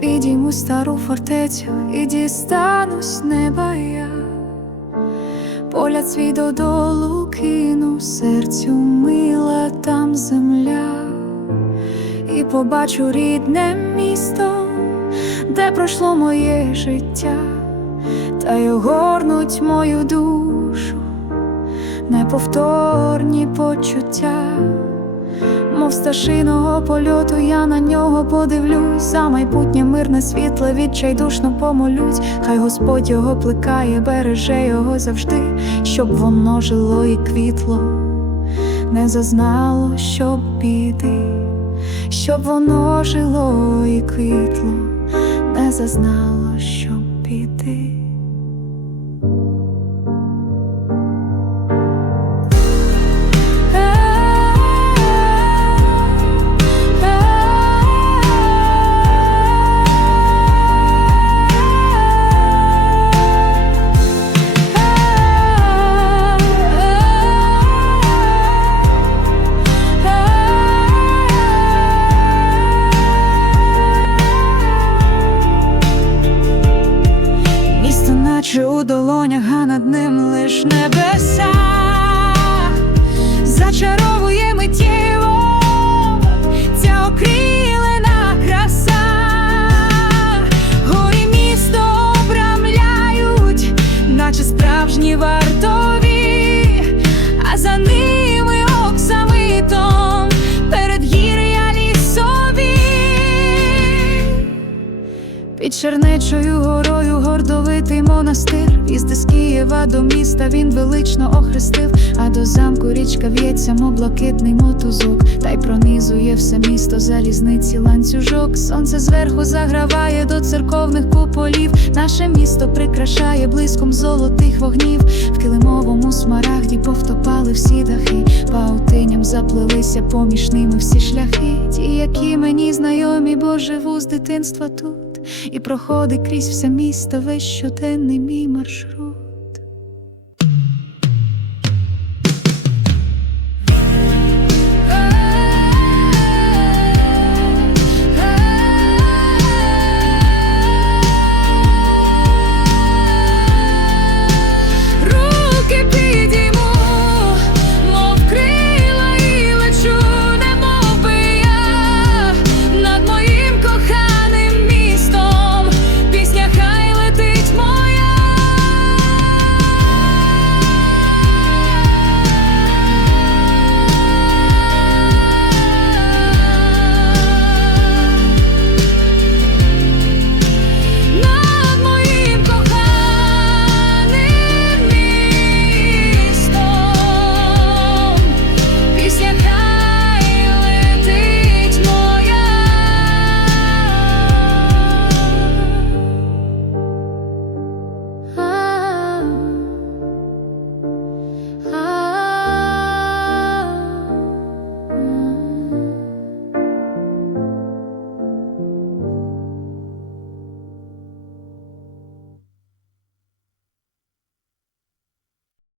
підніму стару фортецю і дістанусь неба я. Погляд свій додолу кину, серцю мила там земля, і побачу рідне місто, де пройшло моє життя, та й огорнуть мою душу, неповторні почуття. Мов сташиного польоту, я на нього подивлюсь, за майбутнє мирне світле відчайдушно помолюсь, хай Господь його плекає, береже його завжди, щоб воно жило і квітло, не зазнало, щоб біди, щоб воно жило і квітло, не зазнало, щоб біди. Долонях, а над ним лиш небеса. Зачаровує миттєво ця окрилена краса, горі місто обрамляють, наче справжні вартові, а за ними оксамитом передгір'я лісові. Під Чернечою горою гордовитий монастир, Візди з Києва до міста він велично охрестив, а до замку річка в'ється, мов блакитний мотузок, та й пронизує все місто залізниці ланцюжок. Сонце зверху заграває до церковних куполів. Наше місто прикрашає блиском золотих вогнів. В килимовому смарагді повтопали всі дахи, паутиням заплелися поміж ними всі шляхи. Ті, які мені знайомі, бо живу з дитинства тут. І проходить крізь все місто весь щоденний мій маршрут.